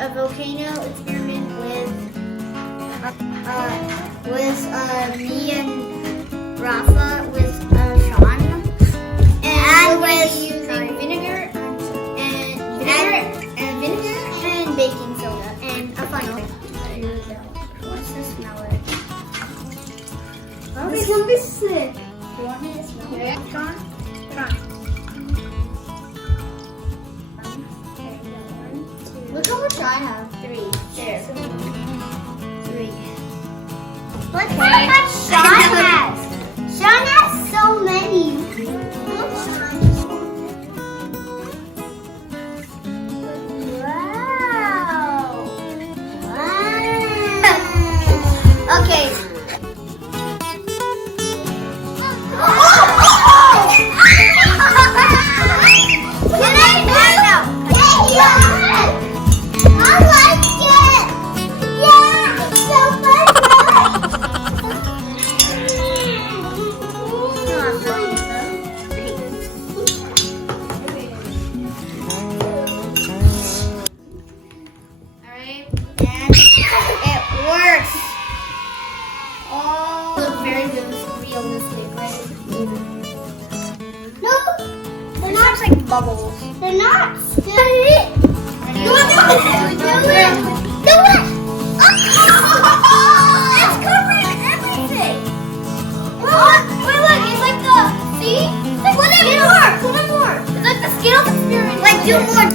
a volcano experiment with me and Rafa with Sean, and we're using vinegar and baking soda and a funnel. Wants to smell it. Oh, it's gonna be sick. You want me to smell it? Sean? Look how much I have. 3. There. 3. Look how much Sean has. Sean has so many. Look, Sean. Wow. Wow. Okay. Bubbles. They're not. Do it. Do it. It's covering everything. Look, it's like the, see? Put it more. It's like the Skittles experience. Like, do more.